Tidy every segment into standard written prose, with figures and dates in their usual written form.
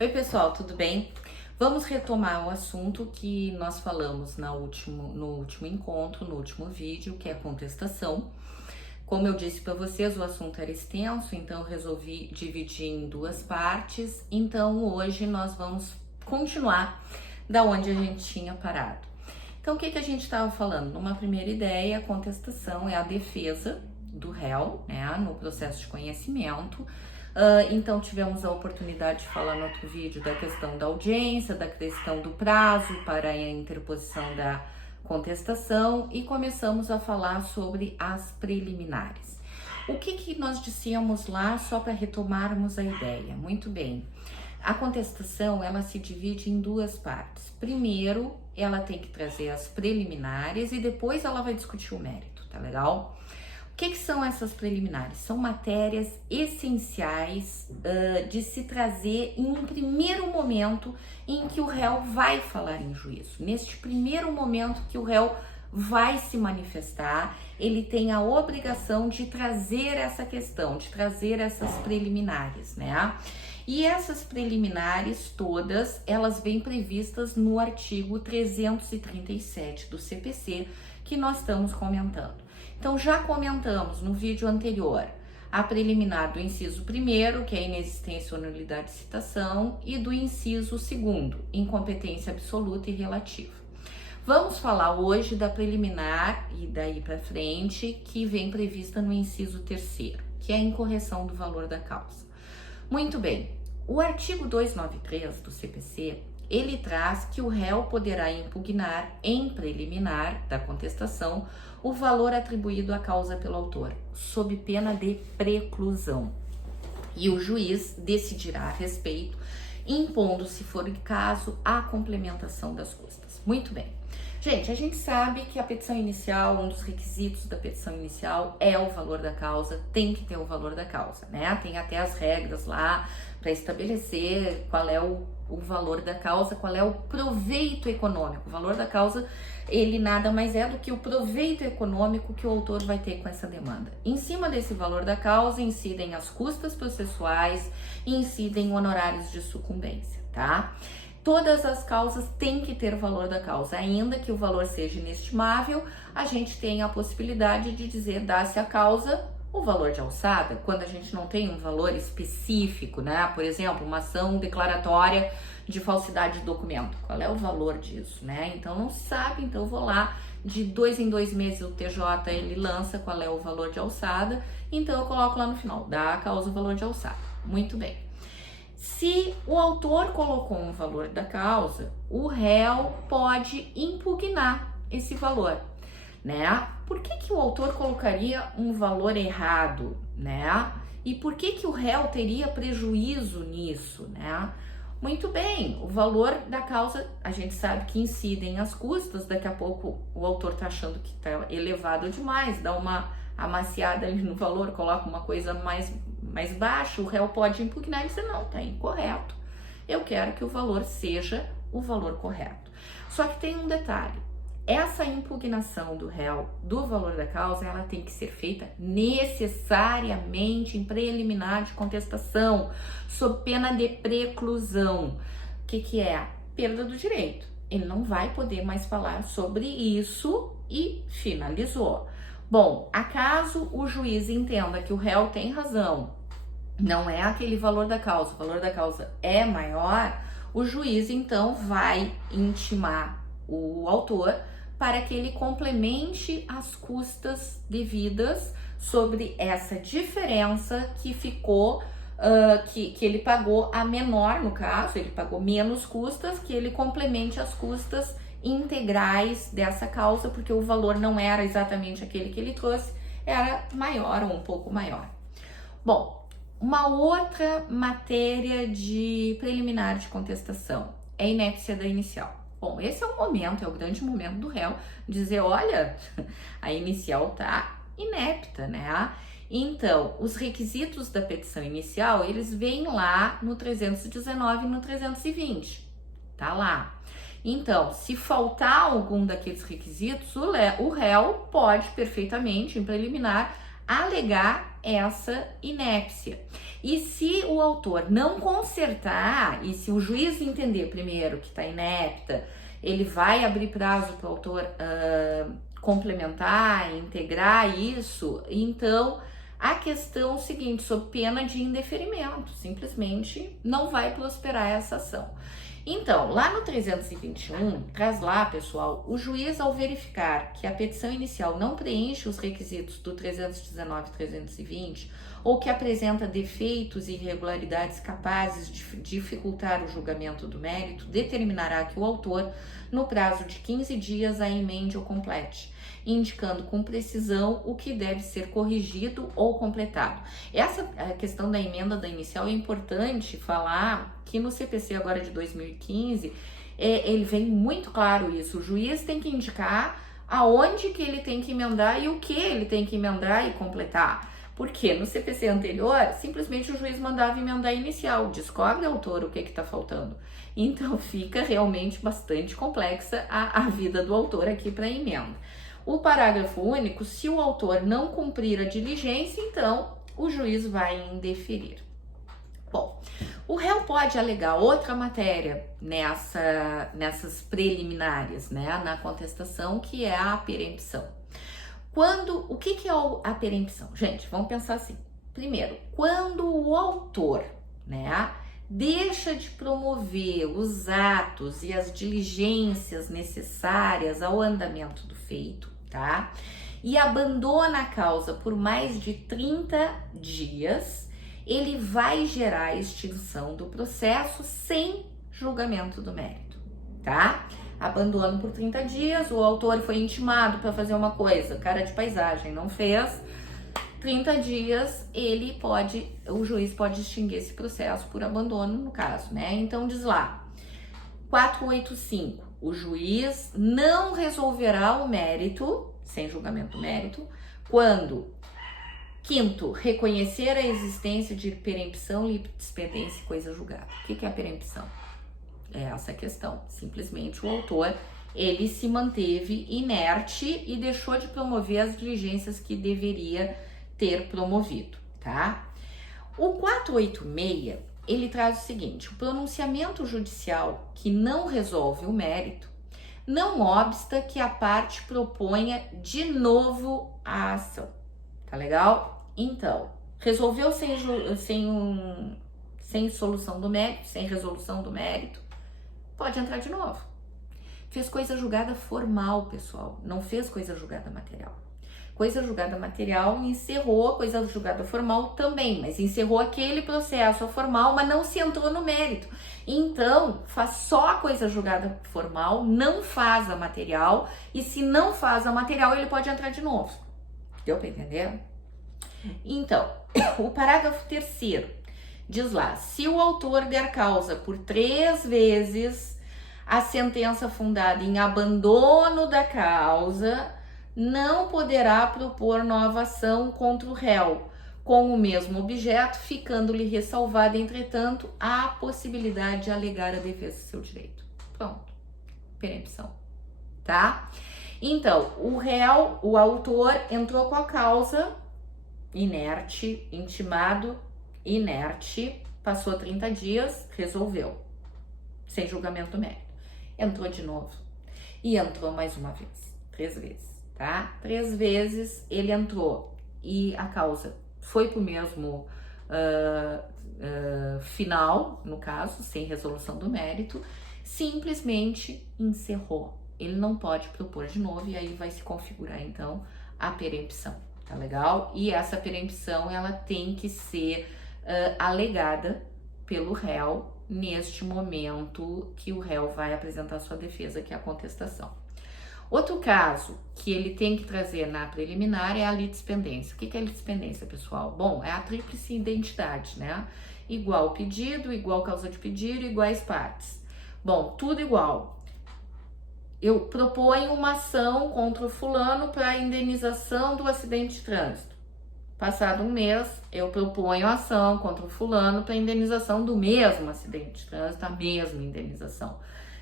Oi, pessoal, tudo bem? Vamos retomar o assunto que nós falamos no último encontro, no último vídeo, que é a contestação. Como eu disse para vocês, o assunto era extenso, então eu resolvi dividir em duas partes. Então hoje nós vamos continuar da onde a gente tinha parado. Então o que a gente estava falando? Numa primeira ideia, a contestação é a defesa do réu, né, no processo de conhecimento. Então tivemos a oportunidade de falar no outro vídeo da questão da audiência, da questão do prazo para a interposição da contestação e começamos a falar sobre as preliminares. O que nós dissemos lá, só para retomarmos a ideia? Muito bem, a contestação ela se divide em duas partes. Primeiro, ela tem que trazer as preliminares e depois ela vai discutir o mérito, tá legal? O que são essas preliminares? São matérias essenciais de se trazer em um primeiro momento em que o réu vai falar em juízo. Neste primeiro momento que o réu vai se manifestar, ele tem a obrigação de trazer essa questão, de trazer essas preliminares, né? E essas preliminares todas, elas vêm previstas no artigo 337 do CPC, que nós estamos comentando. Então, já comentamos no vídeo anterior a preliminar do inciso 1º, que é a inexistência ou nulidade de citação, e do inciso 2º, incompetência absoluta e relativa. Vamos falar hoje da preliminar e daí para frente, que vem prevista no inciso 3º, que é a incorreção do valor da causa. Muito bem, o artigo 293 do CPC, ele traz que o réu poderá impugnar em preliminar da contestação o valor atribuído à causa pelo autor, sob pena de preclusão. E o juiz decidirá a respeito, impondo, se for o caso, a complementação das custas. Muito bem. Gente, a gente sabe que a petição inicial, um dos requisitos da petição inicial é o valor da causa, tem que ter o valor da causa, né? Tem até as regras lá para estabelecer qual é o valor da causa, qual é o proveito econômico. O valor da causa, ele nada mais é do que o proveito econômico que o autor vai ter com essa demanda. Em cima desse valor da causa, incidem as custas processuais e incidem honorários de sucumbência, tá? Todas as causas têm que ter o valor da causa, ainda que o valor seja inestimável, a gente tem a possibilidade de dizer, dá-se a causa o valor de alçada, quando a gente não tem um valor específico, né? Por exemplo, uma ação declaratória de falsidade de documento, qual é o valor disso, né? Então não se sabe, então eu vou lá, de 2 em 2 meses o TJ ele lança qual é o valor de alçada, então eu coloco lá no final, dá a causa o valor de alçada. Muito bem. Se o autor colocou um valor da causa, o réu pode impugnar esse valor, né? Por que o autor colocaria um valor errado, né? E por que o réu teria prejuízo nisso, né? Muito bem, o valor da causa, a gente sabe que incidem as custas, daqui a pouco o autor tá achando que tá elevado demais, dá uma amaciada ali no valor, coloca uma coisa mais baixa, o réu pode impugnar e dizer, não, tá incorreto, eu quero que o valor seja o valor correto. Só que tem um detalhe, essa impugnação do réu do valor da causa, ela tem que ser feita necessariamente em preliminar de contestação, sob pena de preclusão. O que é? Perda do direito. Ele não vai poder mais falar sobre isso e finalizou. Bom, acaso o juiz entenda que o réu tem razão, não é aquele valor da causa, o valor da causa é maior, o juiz então vai intimar o autor para que ele complemente as custas devidas sobre essa diferença que ficou, que ele pagou a menor, no caso, ele pagou menos custas, que ele complemente as custas integrais dessa causa, porque o valor não era exatamente aquele que ele trouxe, era maior ou um pouco maior. Bom, uma outra matéria de preliminar de contestação é a inépcia da inicial. Bom, esse é o momento, é o grande momento do réu dizer, olha, a inicial tá inepta, né? Então, os requisitos da petição inicial, eles vêm lá no 319 e no 320, tá lá. Então, se faltar algum daqueles requisitos, o réu pode perfeitamente, em preliminar, alegar essa inépcia. E se o autor não consertar, e se o juiz entender primeiro que está inepta, ele vai abrir prazo para o autor complementar, integrar isso. Então, a questão é o seguinte, sob pena de indeferimento, simplesmente não vai prosperar essa ação. Então, lá no 321, traz lá, pessoal, o juiz, ao verificar que a petição inicial não preenche os requisitos do 319 e 320, ou que apresenta defeitos e irregularidades capazes de dificultar o julgamento do mérito, determinará que o autor, no prazo de 15 dias, a emende ou complete, indicando com precisão o que deve ser corrigido ou completado. Essa questão da emenda da inicial é importante falar que no CPC agora de 2015, ele vem muito claro isso. O juiz tem que indicar aonde que ele tem que emendar e o que ele tem que emendar e completar. Porque no CPC anterior, simplesmente o juiz mandava emendar inicial, descobre, autor, o que está faltando. Então fica realmente bastante complexa a vida do autor aqui para emenda. O parágrafo único, se o autor não cumprir a diligência, então o juiz vai indeferir. Bom, o réu pode alegar outra matéria nessas preliminares, né, na contestação, que é a perempção. O que é a perempção? Gente, vamos pensar assim. Primeiro, quando o autor, né, deixa de promover os atos e as diligências necessárias ao andamento do feito, tá? E abandona a causa por mais de 30 dias, ele vai gerar a extinção do processo sem julgamento do mérito, tá? Abandono por 30 dias, o autor foi intimado para fazer uma coisa, cara de paisagem, não fez. 30 dias, o juiz pode extinguir esse processo por abandono, no caso, né? Então diz lá, 485, o juiz não resolverá o mérito, sem julgamento do mérito, quando, quinto, reconhecer a existência de perempção, litispendência e coisa julgada. O que é a perempção? É essa questão. Simplesmente o autor, ele se manteve inerte e deixou de promover as diligências que deveria ter promovido, tá? O 486, ele traz o seguinte, o pronunciamento judicial que não resolve o mérito, não obsta que a parte proponha de novo a ação, tá legal? Então, resolveu sem solução do mérito, sem resolução do mérito, pode entrar de novo. Fez coisa julgada formal, pessoal, não fez coisa julgada material. Coisa julgada material encerrou, coisa julgada formal também, mas encerrou aquele processo formal, mas não se entrou no mérito. Então, faz só a coisa julgada formal, não faz a material, e se não faz a material, ele pode entrar de novo. Deu para entender? Então, o parágrafo 3º diz lá, se o autor der causa por 3 vezes a sentença fundada em abandono da causa, não poderá propor nova ação contra o réu com o mesmo objeto, ficando-lhe ressalvada, entretanto, a possibilidade de alegar a defesa do seu direito. Pronto, perempção, tá? Então, o autor entrou com a causa inerte, intimado, inerte, passou 30 dias, resolveu, sem julgamento do mérito. Entrou de novo e entrou mais uma vez, 3 vezes, tá? 3 vezes ele entrou e a causa foi pro mesmo final, no caso, sem resolução do mérito, simplesmente encerrou. Ele não pode propor de novo e aí vai se configurar, então, a perempção, tá legal? E essa perempção, ela tem que ser alegada pelo réu neste momento que o réu vai apresentar sua defesa, que é a contestação. Outro caso que ele tem que trazer na preliminar é a litispendência. O que é a litispendência, pessoal? Bom, é a tríplice identidade, né? Igual pedido, igual causa de pedido, iguais partes. Bom, tudo igual. Eu proponho uma ação contra o fulano para indenização do acidente de trânsito. Passado um mês, eu proponho a ação contra o fulano para indenização do mesmo acidente de trânsito, a mesma indenização.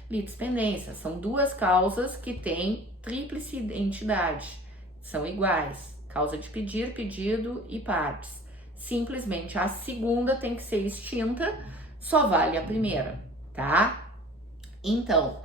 Litispendência, são 2 causas que têm tríplice identidade, são iguais, causa de pedir, pedido e partes. Simplesmente a segunda tem que ser extinta, só vale a primeira, tá? Então,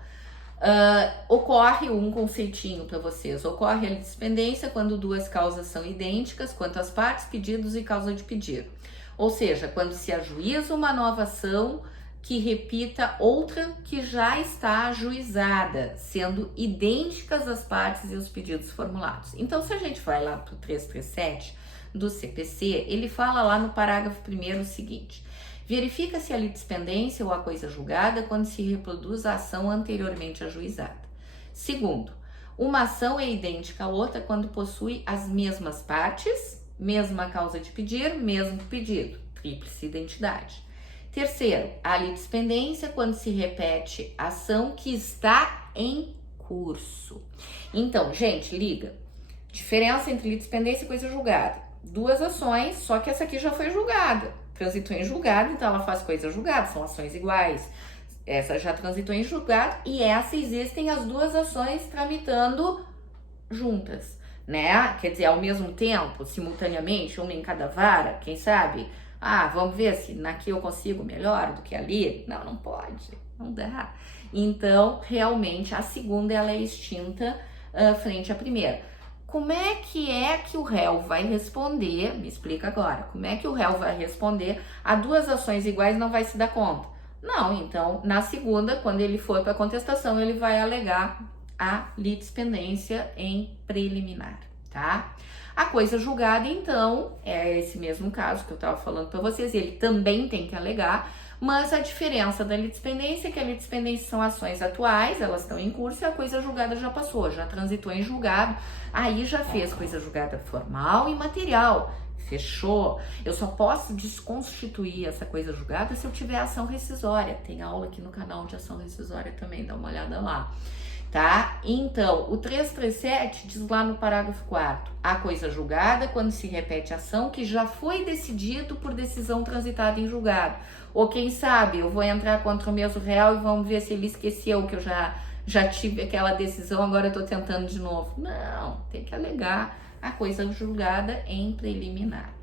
ocorre um conceitinho para vocês. Ocorre a litispendência quando duas causas são idênticas quanto às partes, pedidos e causa de pedir. Ou seja, quando se ajuiza uma nova ação que repita outra que já está ajuizada, sendo idênticas as partes e os pedidos formulados. Então, se a gente vai lá para o 337 do CPC, ele fala lá no parágrafo 1º o seguinte: verifica-se a litispendência ou a coisa julgada quando se reproduz a ação anteriormente ajuizada. Segundo, uma ação é idêntica à outra quando possui as mesmas partes, mesma causa de pedir, mesmo pedido, tríplice identidade. Terceiro, a litispendência quando se repete a ação que está em curso. Então, gente, liga. Diferença entre litispendência e coisa julgada. Duas ações, só que essa aqui já foi julgada. Transitou em julgado, então ela faz coisa julgada, são ações iguais. Essa já transitou em julgado e essa existem as duas ações tramitando juntas, né? Quer dizer, ao mesmo tempo, simultaneamente, uma em cada vara, quem sabe? Vamos ver se naqui eu consigo melhor do que ali. Não, não pode, não dá. Então, realmente, a segunda ela é extinta frente à primeira. Como é que o réu vai responder? Me explica agora. Como é que o réu vai responder a duas ações iguais não vai se dar conta? Não, então, na segunda, quando ele for para a contestação, ele vai alegar a litispendência em preliminar, tá? A coisa julgada, então, é esse mesmo caso que eu estava falando para vocês, ele também tem que alegar, mas a diferença da litispendência é que a litispendência são ações atuais, elas estão em curso e a coisa julgada já passou, já transitou em julgado, aí já fez coisa julgada formal e material, fechou. Eu só posso desconstituir essa coisa julgada se eu tiver ação rescisória. Tem aula aqui no canal de ação rescisória também, dá uma olhada lá. Tá? Então, o 337 diz lá no parágrafo 4º, a coisa julgada quando se repete a ação que já foi decidido por decisão transitada em julgado. Ou quem sabe, eu vou entrar contra o mesmo réu e vamos ver se ele esqueceu que eu já tive aquela decisão, agora eu tô tentando de novo. Não, tem que alegar a coisa julgada em preliminar.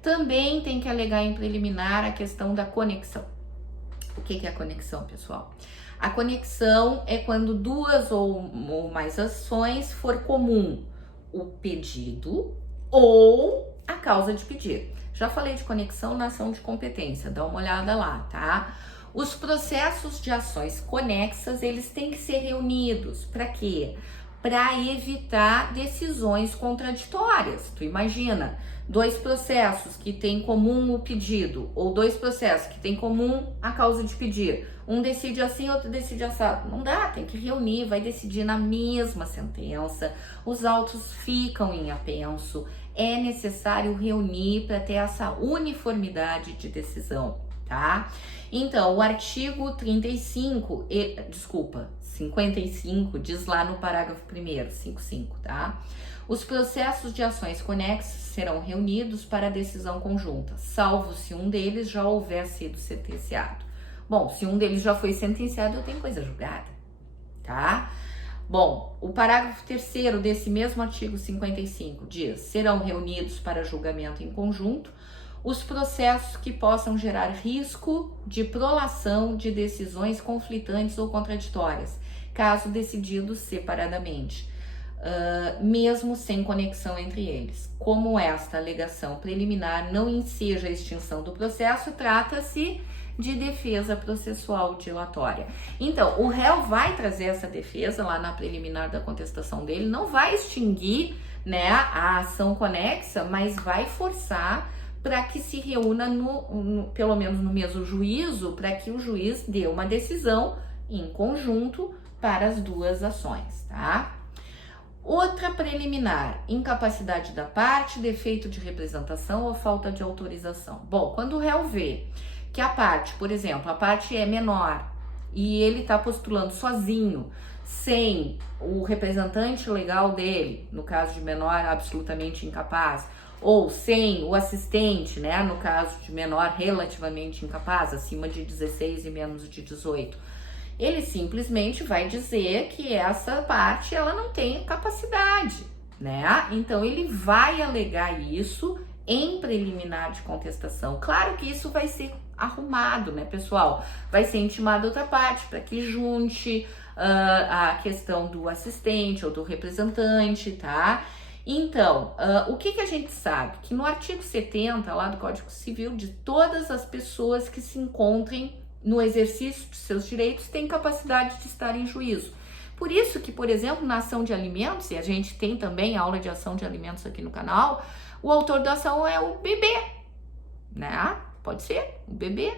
Também tem que alegar em preliminar a questão da conexão. O que é a conexão, pessoal? A conexão é quando duas ou mais ações for comum o pedido ou a causa de pedir. Já falei de conexão na ação de competência, dá uma olhada lá, tá? Os processos de ações conexas, eles têm que ser reunidos. Para quê? Para evitar decisões contraditórias. Tu imagina, dois processos que têm em comum o pedido, ou dois processos que têm em comum a causa de pedir. Um decide assim, outro decide assado. Não dá, tem que reunir, vai decidir na mesma sentença. Os autos ficam em apenso. É necessário reunir para ter essa uniformidade de decisão, tá? Então, o artigo 55 diz lá no parágrafo 1º, 55, tá? Os processos de ações conexas serão reunidos para decisão conjunta, salvo se um deles já houver sido sentenciado. Bom, se um deles já foi sentenciado, eu tenho coisa julgada, tá? Bom, o parágrafo 3º desse mesmo artigo 55 diz: serão reunidos para julgamento em conjunto os processos que possam gerar risco de prolação de decisões conflitantes ou contraditórias, caso decididos separadamente, mesmo sem conexão entre eles. Como esta alegação preliminar não enseja a extinção do processo, trata-se de defesa processual dilatória. Então, o réu vai trazer essa defesa lá na preliminar da contestação dele, não vai extinguir, né, a ação conexa, mas vai forçar para que se reúna pelo menos no mesmo juízo, para que o juiz dê uma decisão em conjunto para as duas ações, tá? Outra preliminar, incapacidade da parte, defeito de representação ou falta de autorização. Bom, quando o réu vê que a parte, por exemplo, a parte é menor e ele está postulando sozinho, sem o representante legal dele, no caso de menor absolutamente incapaz, ou sem o assistente, né, no caso de menor relativamente incapaz, acima de 16 e menos de 18, ele simplesmente vai dizer que essa parte ela não tem capacidade, né? Então ele vai alegar isso em preliminar de contestação. Claro que isso vai ser arrumado, né, pessoal? Vai ser intimada outra parte para que junte a questão do assistente ou do representante, tá? Então, o que a gente sabe? Que no artigo 70 lá do Código Civil, de todas as pessoas que se encontrem no exercício de seus direitos têm capacidade de estar em juízo. Por isso que, por exemplo, na ação de alimentos, e a gente tem também aula de ação de alimentos aqui no canal, o autor da ação é o bebê, né? Pode ser o bebê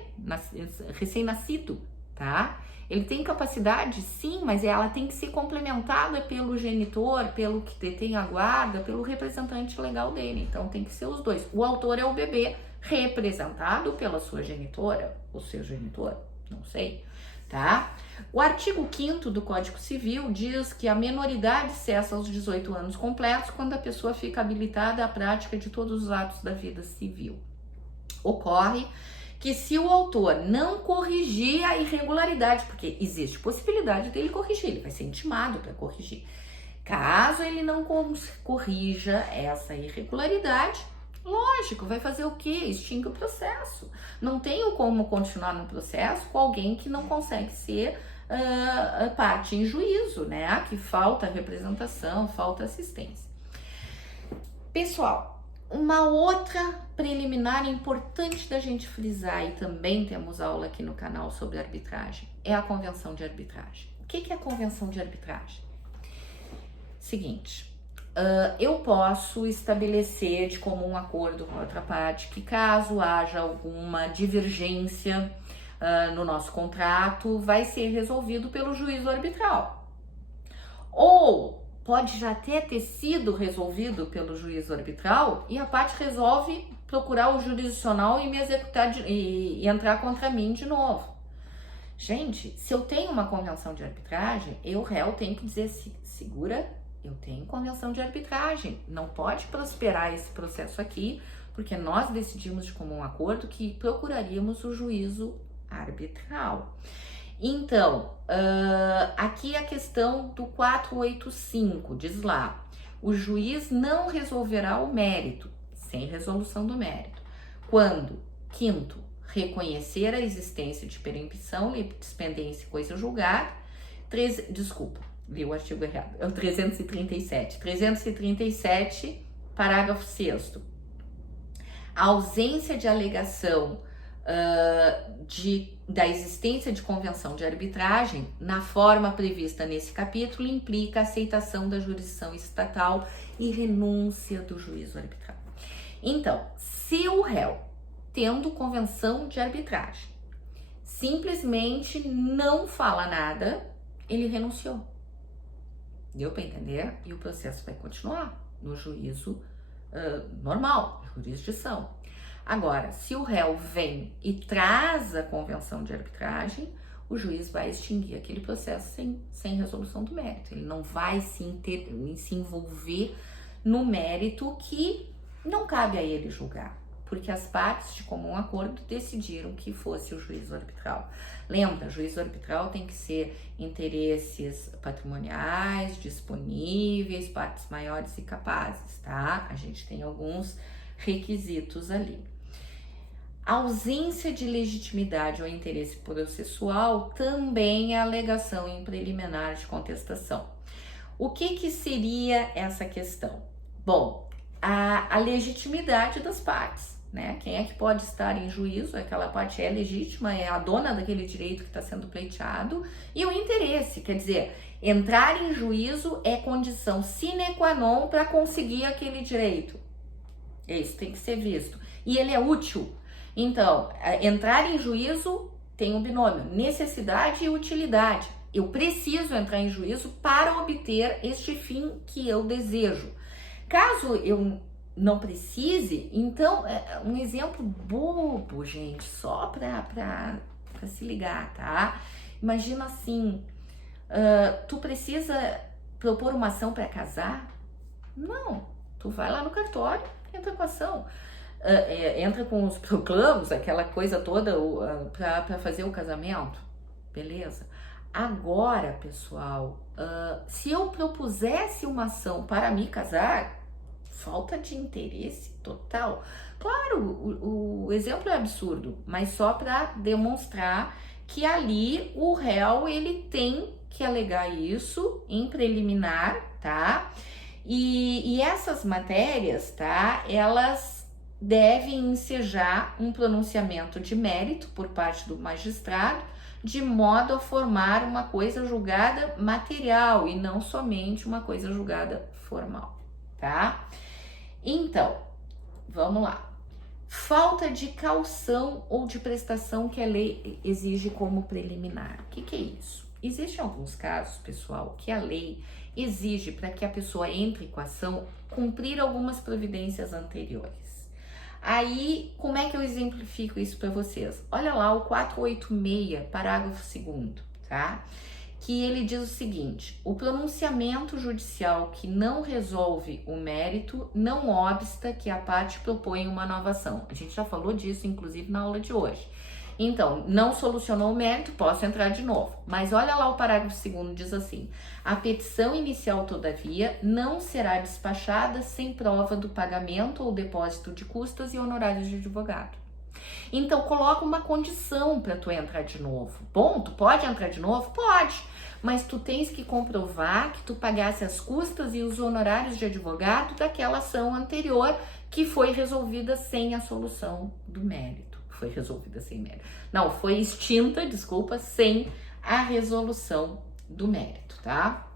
recém-nascido, tá? Ele tem capacidade, sim, mas ela tem que ser complementada pelo genitor, pelo que detém a guarda, pelo representante legal dele. Então tem que ser os dois. O autor é o bebê representado pela sua genitora, ou seu genitor, não sei, tá? O artigo 5º do Código Civil diz que a menoridade cessa aos 18 anos completos quando a pessoa fica habilitada à prática de todos os atos da vida civil. Ocorre que se o autor não corrigir a irregularidade, porque existe possibilidade dele corrigir, ele vai ser intimado para corrigir. Caso ele não corrija essa irregularidade, lógico, vai fazer o quê? Extingue o processo. Não tenho como continuar no processo com alguém que não consegue ser parte em juízo, né? Que falta representação, falta assistência. Pessoal, uma outra preliminar importante da gente frisar, e também temos aula aqui no canal sobre arbitragem, é a convenção de arbitragem. O que é a convenção de arbitragem? Seguinte, eu posso estabelecer de comum acordo com a outra parte que caso haja alguma divergência no nosso contrato, vai ser resolvido pelo juízo arbitral. Ou pode já até ter sido resolvido pelo juízo arbitral e a parte resolve procurar o jurisdicional e me executar e entrar contra mim de novo. Gente, se eu tenho uma convenção de arbitragem, eu, réu, tenho que dizer, segura, eu tenho convenção de arbitragem, não pode prosperar esse processo aqui, porque nós decidimos de comum acordo que procuraríamos o juízo arbitral. Então, aqui a questão do 485, diz lá, o juiz não resolverá o mérito, sem resolução do mérito, quando, quinto, reconhecer a existência de perempção, litispendência e coisa julgada, li o artigo errado, é o 337, parágrafo 6º, a ausência de alegação da existência de convenção de arbitragem, na forma prevista nesse capítulo, implica a aceitação da jurisdição estatal e renúncia do juízo arbitral. Então, se o réu, tendo convenção de arbitragem, simplesmente não fala nada, ele renunciou. Deu para entender? E o processo vai continuar no juízo normal, jurisdição. Agora, se o réu vem e traz a convenção de arbitragem, o juiz vai extinguir aquele processo sem resolução do mérito. Ele não vai se envolver no mérito que não cabe a ele julgar, porque as partes de comum acordo decidiram que fosse o juízo arbitral. Lembra, juízo arbitral tem que ser interesses patrimoniais, disponíveis, partes maiores e capazes, tá? A gente tem alguns requisitos ali. A ausência de legitimidade ou interesse processual também é alegação em preliminar de contestação. O que seria essa questão? Bom, a legitimidade das partes, né? Quem é que pode estar em juízo? Aquela parte é legítima, é a dona daquele direito que está sendo pleiteado, e o interesse, quer dizer, entrar em juízo é condição sine qua non para conseguir aquele direito. Isso tem que ser visto. E ele é útil. Então, entrar em juízo tem um binômio, necessidade e utilidade. Eu preciso entrar em juízo para obter este fim que eu desejo. Caso eu não precise, então, um exemplo bobo, gente, só para se ligar, tá? Imagina assim, tu precisa propor uma ação para casar? Não, tu vai lá no cartório, entra com a ação. Entra com os proclamos, aquela coisa toda para fazer o casamento, beleza? Agora, pessoal, se eu propusesse uma ação para me casar, falta de interesse total. Claro, o exemplo é absurdo, mas só para demonstrar que ali o réu ele tem que alegar isso em preliminar, tá? E essas matérias, tá? Elas devem ensejar um pronunciamento de mérito por parte do magistrado, de modo a formar uma coisa julgada material e não somente uma coisa julgada formal, tá? Então, vamos lá. Falta de caução ou de prestação que a lei exige como preliminar. O que é isso? Existem alguns casos, pessoal, que a lei exige para que a pessoa entre com a ação cumprir algumas providências anteriores. Aí, como é que eu exemplifico isso para vocês? Olha lá o 486, parágrafo 2º, tá? Que ele diz o seguinte: o pronunciamento judicial que não resolve o mérito não obsta que a parte propõe uma nova ação. A gente já falou disso, inclusive, na aula de hoje. Então, não solucionou o mérito, posso entrar de novo. Mas olha lá o parágrafo 2º, diz assim: a petição inicial, todavia, não será despachada sem prova do pagamento ou depósito de custas e honorários de advogado. Então, coloca uma condição para tu entrar de novo. Bom, tu pode entrar de novo? Pode. Mas tu tens que comprovar que tu pagasse as custas e os honorários de advogado daquela ação anterior que foi resolvida sem a solução do mérito. Foi resolvida sem mérito. Não, foi extinta, desculpa, sem a resolução do mérito, tá?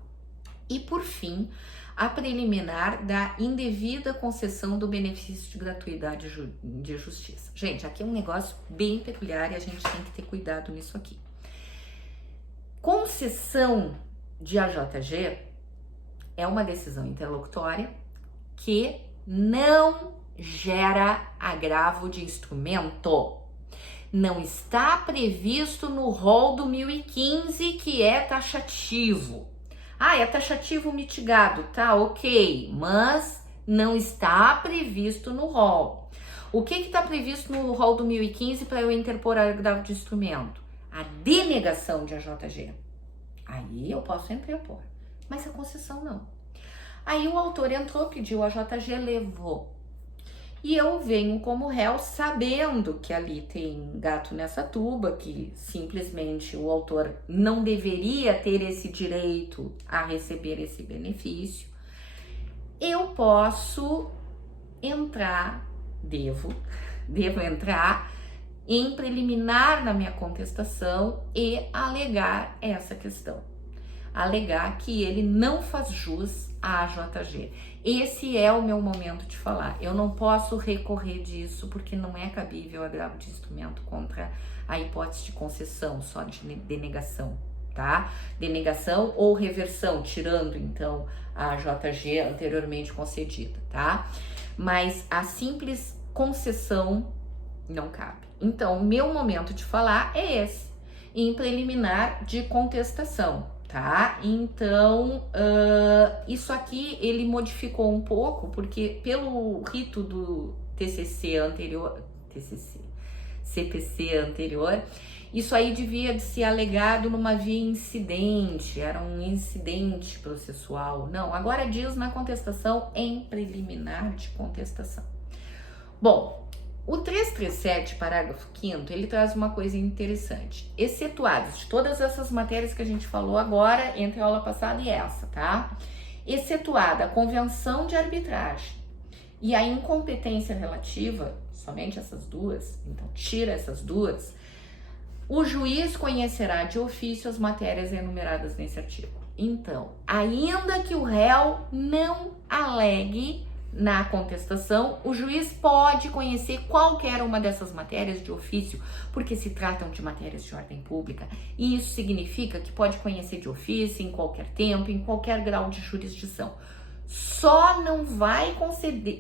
E por fim, a preliminar da indevida concessão do benefício de gratuidade de justiça. Gente, aqui é um negócio bem peculiar e a gente tem que ter cuidado nisso aqui. Concessão de AJG é uma decisão interlocutória que não gera agravo de instrumento. Não está previsto no rol do 1015, que é taxativo. Ah, é taxativo mitigado, tá, ok, mas não está previsto no rol. O que está previsto no rol do 1015 para eu interpor agravo de instrumento? A denegação de AJG. Aí eu posso interpor, mas a concessão não. Aí o autor entrou, pediu a AJG, levou. E eu venho como réu sabendo que ali tem gato nessa tuba, que simplesmente o autor não deveria ter esse direito a receber esse benefício. Eu posso entrar, devo entrar em preliminar na minha contestação e alegar essa questão. Alegar que ele não faz jus à AJG. Esse é o meu momento de falar. Eu não posso recorrer disso porque não é cabível agravo de instrumento contra a hipótese de concessão, só de denegação, tá? Denegação ou reversão, tirando então a AJG anteriormente concedida, tá? Mas a simples concessão não cabe. Então, meu momento de falar é esse, em preliminar de contestação, tá? Então, isso aqui ele modificou um pouco, porque pelo rito do CPC anterior, isso aí devia de ser alegado numa via incidente, era um incidente processual. Não, agora diz na contestação em preliminar de contestação. Bom, o 337, parágrafo 5º, ele traz uma coisa interessante. Excetuadas de todas essas matérias que a gente falou agora, entre a aula passada e essa, tá? Excetuada a convenção de arbitragem e a incompetência relativa, somente essas duas, então tira essas duas, o juiz conhecerá de ofício as matérias enumeradas nesse artigo. Então, ainda que o réu não alegue na contestação, o juiz pode conhecer qualquer uma dessas matérias de ofício, porque se tratam de matérias de ordem pública, e isso significa que pode conhecer de ofício em qualquer tempo, em qualquer grau de jurisdição. Só não vai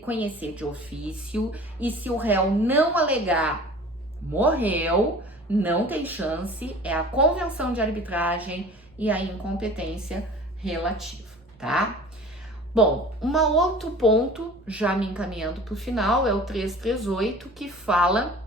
conhecer de ofício, e se o réu não alegar, morreu, não tem chance, é a convenção de arbitragem e a incompetência relativa, tá? Bom, um outro ponto, já me encaminhando para o final, é o 338, que fala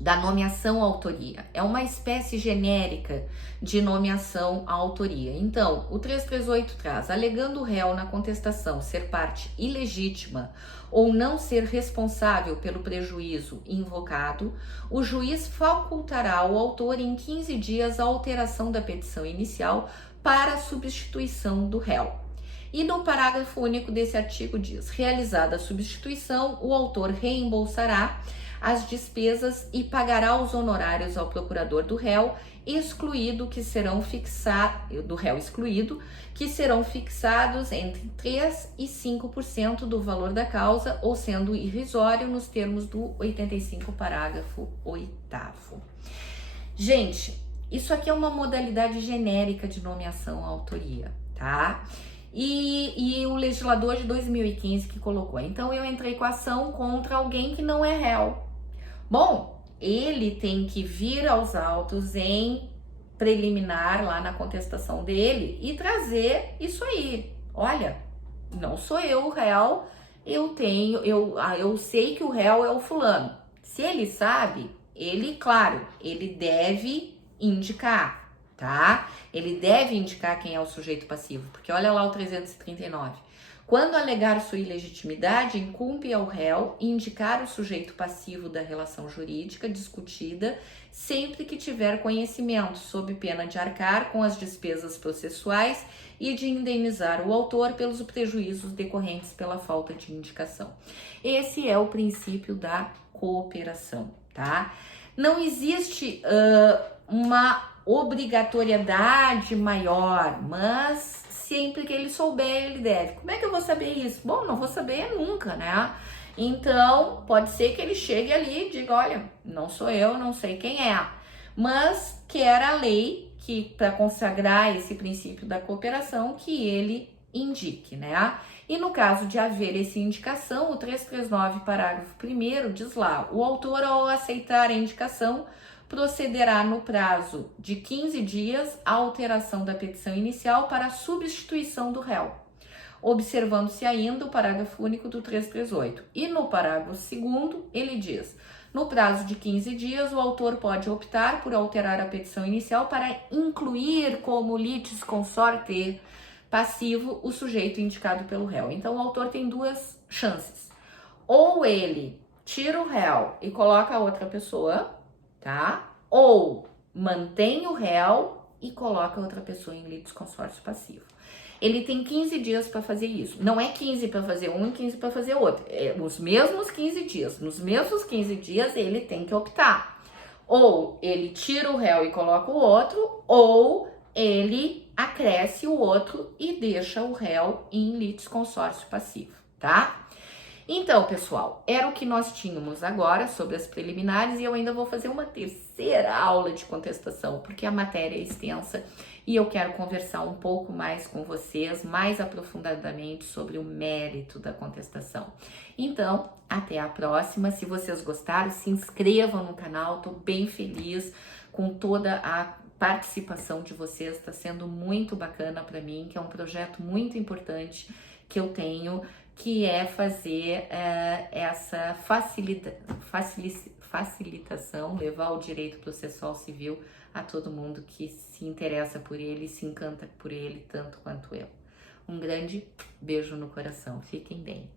da nomeação à autoria. É uma espécie genérica de nomeação à autoria. Então, o 338 traz, alegando o réu na contestação ser parte ilegítima ou não ser responsável pelo prejuízo invocado, o juiz facultará ao autor em 15 dias a alteração da petição inicial para a substituição do réu. E no parágrafo único desse artigo diz, realizada a substituição, o autor reembolsará as despesas e pagará os honorários ao procurador do réu, excluído que serão fixados entre 3 e 5% do valor da causa, ou sendo irrisório nos termos do 85, parágrafo 8º. Gente, isso aqui é uma modalidade genérica de nomeação à autoria, tá? E o legislador de 2015 que colocou. Então, eu entrei com a ação contra alguém que não é réu. Bom, ele tem que vir aos autos em preliminar lá na contestação dele e trazer isso aí. Olha, não sou eu o réu, eu sei que o réu é o fulano. Se ele sabe, ele deve indicar, tá? Ele deve indicar quem é o sujeito passivo, porque olha lá o 339. Quando alegar sua ilegitimidade, incumbe ao réu indicar o sujeito passivo da relação jurídica discutida sempre que tiver conhecimento, sob pena de arcar com as despesas processuais e de indenizar o autor pelos prejuízos decorrentes pela falta de indicação. Esse é o princípio da cooperação, tá? Não existe uma obrigatoriedade maior, mas sempre que ele souber, ele deve. Como é que eu vou saber isso? Bom, não vou saber nunca, né? Então, pode ser que ele chegue ali e diga, olha, não sou eu, não sei quem é. Mas quer a lei que, para consagrar esse princípio da cooperação, que ele indique, né? E no caso de haver essa indicação, o 339, parágrafo 1º, diz lá, o autor, ao aceitar a indicação, procederá no prazo de 15 dias à alteração da petição inicial para a substituição do réu, observando-se ainda o parágrafo único do 338. E no parágrafo 2º, ele diz, no prazo de 15 dias, o autor pode optar por alterar a petição inicial para incluir como litis consorte passivo o sujeito indicado pelo réu. Então, o autor tem duas chances. Ou ele tira o réu e coloca outra pessoa, tá? Ou mantém o réu e coloca outra pessoa em litisconsórcio passivo. Ele tem 15 dias para fazer isso. Não é 15 para fazer um e 15 para fazer outro. É os mesmos 15 dias. Nos mesmos 15 dias ele tem que optar. Ou ele tira o réu e coloca o outro, ou ele acresce o outro e deixa o réu em litisconsórcio passivo, tá? Então, pessoal, era o que nós tínhamos agora sobre as preliminares e eu ainda vou fazer uma terceira aula de contestação, porque a matéria é extensa e eu quero conversar um pouco mais com vocês, mais aprofundadamente sobre o mérito da contestação. Então, até a próxima. Se vocês gostaram, se inscrevam no canal, tô bem feliz com toda a participação de vocês, está sendo muito bacana para mim, que é um projeto muito importante que eu tenho, que é fazer essa facilitação, levar o direito processual civil a todo mundo que se interessa por ele e se encanta por ele tanto quanto eu. Um grande beijo no coração, fiquem bem.